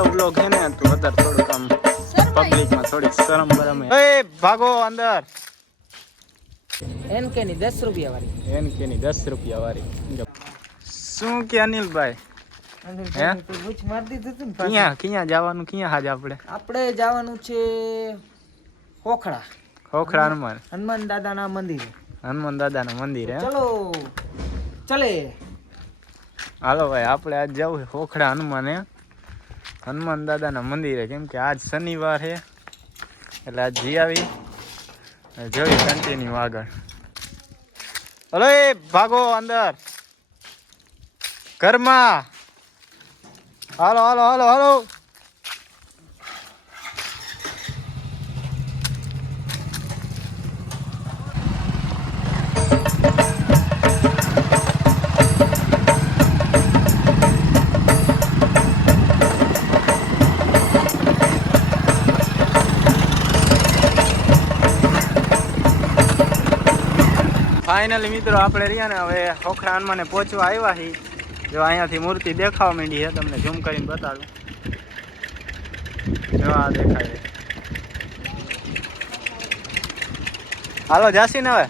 પેલો બ્લોગ છે ને તો અત્યારે થોડુંક આમ પબ્લિકમાં થોડીક શરમ બરમ એ ભાગો અંદર. એનકે ની દસ રૂપિયા વાળી. એનકે ની દસ રૂપિયા વાળી. શું કે અનિલભાઈ? હે? ગુચ મારી દીધું હતું ને પાછું. ક્યાં ક્યાં જવાનું ક્યાં હાજ આપણે? આપણે જવાનું છે ખોખડા ખોખડા હનુમાન. હનુમાન દાદાના મંદિર. હનુમાન દાદાના મંદિર ચલો ચલે. હાલો ભાઈ આપણે આજ જવું ખોખડા હનુમાન. હે હનુમાન દાદાના મંદિરે, કેમ કે આજ શનિવાર છે, એટલે આજ જી આવી. જોઈ કન્ટિન્યુ આગળ. હલો, એ ભાગો અંદર. ઘરમાં. હાલો હાલો હાલો હાલો. ફાઇનલી મિત્રો આપણે રહ્યા ને હવે ખોખરા હનુમાને પહોંચવા આવ્યા છીએ. જો અહીંયાથી મૂર્તિ દેખાવા માંડી છે તમને ઝૂમ કરીને બતાડું જો આ દેખાય. હાલો જાસી ને હવે?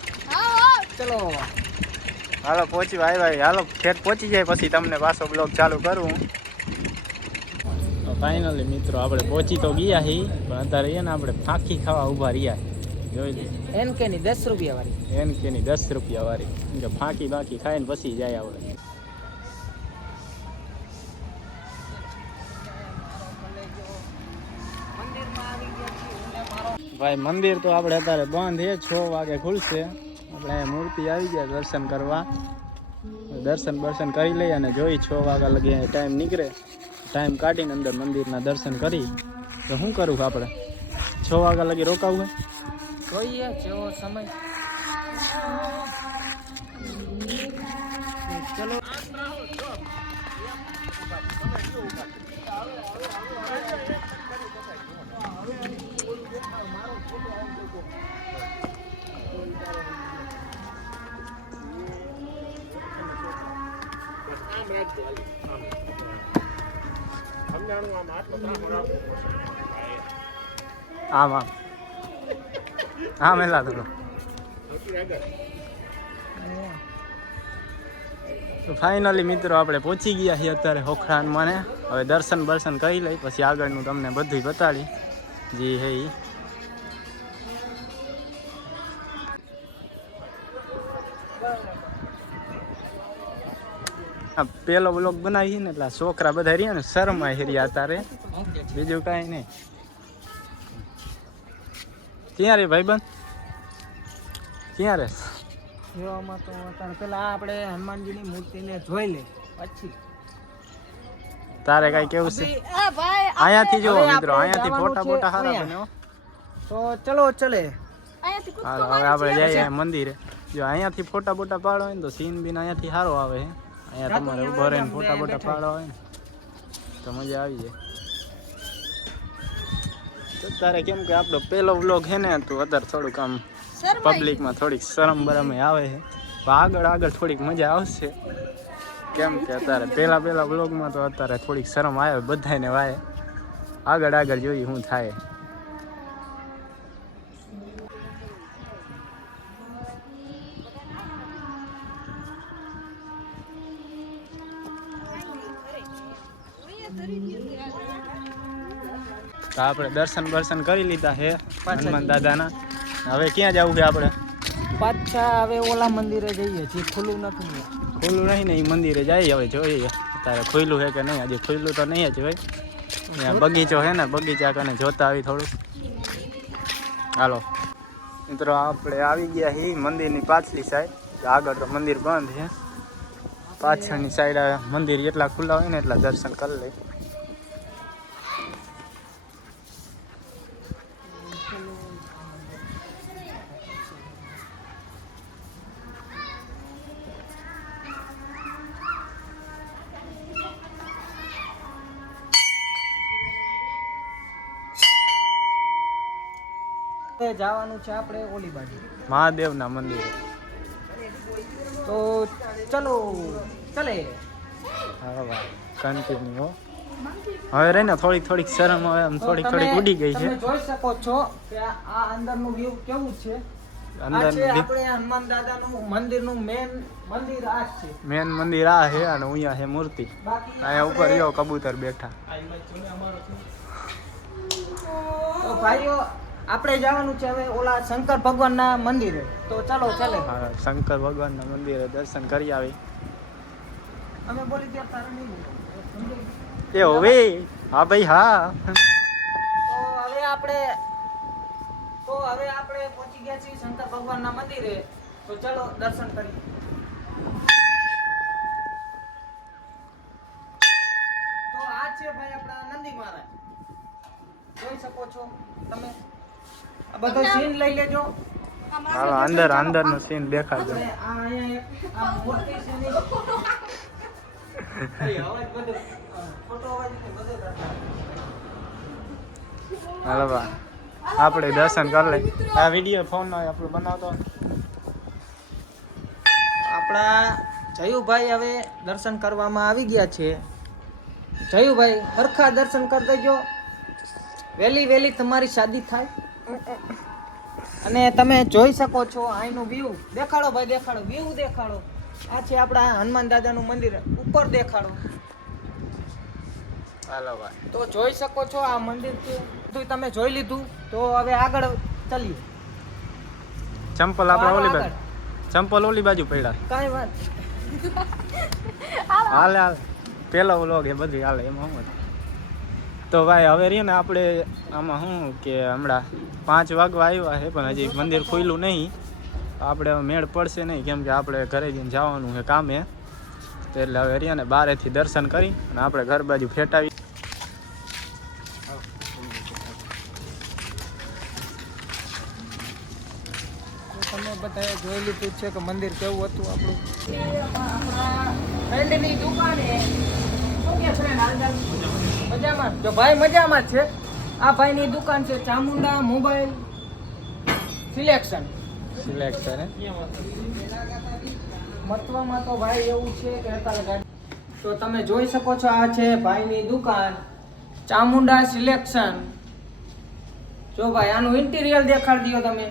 ચલો હાલો પહોંચી આવ્યા. હાલો ખેત પહોંચી જાય પછી તમને પાછો બ્લોગ ચાલુ કરું ફાઇનલી મિત્રો આપણે પહોંચી તો ગયા છીએ પણ અત્યારે ને આપણે ફાંકી ખાવા ઊભા રહ્યા. જોઈ લે. એન કે ની દસ રૂપિયા વાળી. ની દસ રૂપિયા વાળી. કેમ ફાંકી બાકી ખાઈને પછી જાય આવડે ભાઈ મંદિર તો આપણે અત્યારે બંધ છે છ વાગે ખુલશે. આપણે મૂર્તિ આવી ગયા દર્શન કરવા. દર્શન બર્શન કરી લઈએ અને જોઈ છ વાગ્યા લગી ટાઈમ નીકળે. ટાઈમ કાઢીને અંદર મંદિરના દર્શન કરી. તો શું કરું આપણે? છ વાગ્યા લગી રોકાવું હે? જોઈએ જેવો સમય. ચલો. આમ આમ. આમ મેલા થોડું તો ફાઇનલી મિત્રો આપણે પહોંચી ગયા છીએ અત્યારે હોખરાન મને હવે દર્શન બર્શન કરી લઈ, પછી આગળનું તમને બધું બતાડી. જી હે પેલો બ્લોગ બનાવી ને એટલે છોકરા બધા રહ્યા ને શરમાય હેર્યા અત્યારે. બીજું કાંઈ નહીં. ક્યાં રે ભાઈબંધ? ક્યાં રે? જોવામાં તો અત્યારે પેલા આપણે હનુમાનજીની મૂર્તિને જોઈ લે પછી. તારે કઈ કેવું છે? અહીંયાથી જો મિત્રો અહીંયાથી ફોટા બોટા હારા બન્યો. તો ચલો ચલે. હાલો હવે આપણે જઈએ મંદિરે. જો અહીંયાથી ફોટા બોટા પાડો હોય ને તો સીન બીન અહીંયાથી સારો આવે. છે અહીંયા તમારે ઊભો રહીને ફોટા બોટા પાડો હોય ને તો મજા આવી જાય. તો તારે કેમ કે આપણો પહેલો વ્લોગ છે ને તો અત્યારે થોડુંક આમ પબ્લિકમાં થોડીક શરમ બરમ આવે છે આગળ આગળ થોડીક મજા આવશે કેમ કે અત્યારે પહેલા પહેલા વ્લોગમાં તો અત્યારે થોડીક શરમ આવે બધાને વાય આગળ આગળ જોઈએ શું થાય તો આપણે દર્શન બર્શન કરી લીધા છે હનુમાન દાદાના. હવે ક્યાં જવું છે આપણે? પાછા હવે ઓલા મંદિરે જઈએ જે ખુલ્લું નથી ખુલ્લું નહીં ને એ મંદિરે જઈએ હવે જોઈએ. તારે ખુલ્લું છે કે નહીં? હજી ખુલ્લું તો નહીં જ હોય. બગીચો છે ને બગીચા કને જોતા આવી થોડું હાલો. મિત્રો આપણે આવી ગયા છીએ મંદિરની પાછલી સાઈડ. આગળ તો મંદિર બંધ છે પાછળની સાઈડ મંદિર એટલા ખુલ્લા હોય ને એટલા દર્શન કરી લઈ હવે જવાનું છે આપણે ઓલી બાજુ. મહાદેવના મંદિરે. તો ચલો ચલે. હા ભાઈ. કન્ટિન્યુ હવે રહીને થોડીક થોડીક શરમ હવે આમ થોડીક થોડીક ઉડી ગઈ છે. તમે જોઈ શકો છો કે આ અંદરનું વ્યૂ કેવું છે? અંદર આપણે હનુમાન દાદાનું મંદિરનું મેન મંદિર આ છે. મેન મંદિર આ છે અને અહીંયા છે મૂર્તિ. અહીંયા ઉપર રહ્યો કબૂતર બેઠા. તો ભાઈઓ આપણે જવાનું છે હવે ઓલા શંકર ભગવાનના મંદિરે. તો ચાલો ચાલે. શંકર ભગવાનના મંદિરે દર્શન કરી આવી. અમે બોલી ત્યાં તારે નહીં એ હવે. હા ભાઈ હા. તો હવે આપણે તો હવે આપણે પહોંચી ગયા છીએ શંકર ભગવાનના મંદિરે. તો ચાલો દર્શન કરીએ. તો આ છે ભાઈ આપણા નંદી મહારાજ. જોઈ શકો છો તમે. બધો સીન લઈ લેજો. હાલો અંદર અંદરનો સીન દેખાડજો આપણે આ અહીંયા એક આ મૂર્તિ છે ને. ને બધો કરતા. હાલો બા. આપણે દર્શન કરી લઈ આ વીડિયો ફોન આપણો બનાવતો આપણા જયુભાઈ હવે દર્શન કરવામાં આવી ગયા છે. જયુભાઈ સરખા દર્શન કરી દેજો. વહેલી વહેલી તમારી શાદી થાય. અને તમે જોઈ શકો છો અહીંનું વ્યૂ દેખાડો ભાઈ દેખાડો. વ્યૂ દેખાડો. આ છે આપણા હનુમાન દાદાનું મંદિર. ઉપર દેખાડો. હાલો ભાઈ. તો જોઈ શકો છો આ મંદિર બધું તમે જોઈ લીધું. તો હવે આગળ ચાલીએ. ચંપલ આપણે ઓલી બાજુ. ચંપલ ઓલી બાજુ પડ્યા. કાંઈ વાત. હાલે હાલે. પેલો વ્લોગ એ બધી હાલે એમાં હતું? તો ભાઈ હવે રહીએ ને આપણે આમાં શું કે હમણાં પાંચ વાગવા આવ્યા છે પણ હજી મંદિર ખુલ્યું નહીં. આપણે મેળ પડશે નહીં કેમ કે આપણે ઘરે જઈને જવાનું છે કામે. એટલે હવે રહીએ ને બારેથી દર્શન કરી અને આપણે ઘર બાજુ ફેટાવી તો તમે બધાએ જોઈ લીધું છે કે મંદિર કેવું હતું આપણું? મજામાં. જો ભાઈ મજામાં જ છે. આ ભાઈની દુકાન છે ચામુંડા મોબાઈલ સિલેક્શન. સિલેક્શન મતવામાં તો ભાઈ એવું છે કે અત્યારે તો તમે જોઈ શકો છો આ છે ભાઈની દુકાન. ચામુંડા સિલેક્શન. જો ભાઈ આનું ઇન્ટિરિયર દેખાડી દો તમે.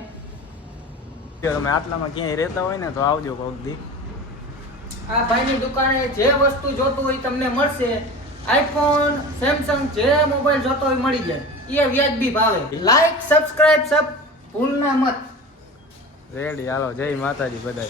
જો તમે આટલામાં ક્યાંય રહેતા હોય ને તો આવજો કોક દી. આ ભાઈની દુકાને જે વસ્તુ જોતું હોય તમને મળશે. આઈફોન, સેમસંગ જે મોબાઈલ જોતો હોય મળી જાય. એ વ્યાજબી ભાવે. લાઈક સબસ્ક્રાઇબ સબ ભૂલના મત. રેડી, હાલો, જય માતાજી બધાય.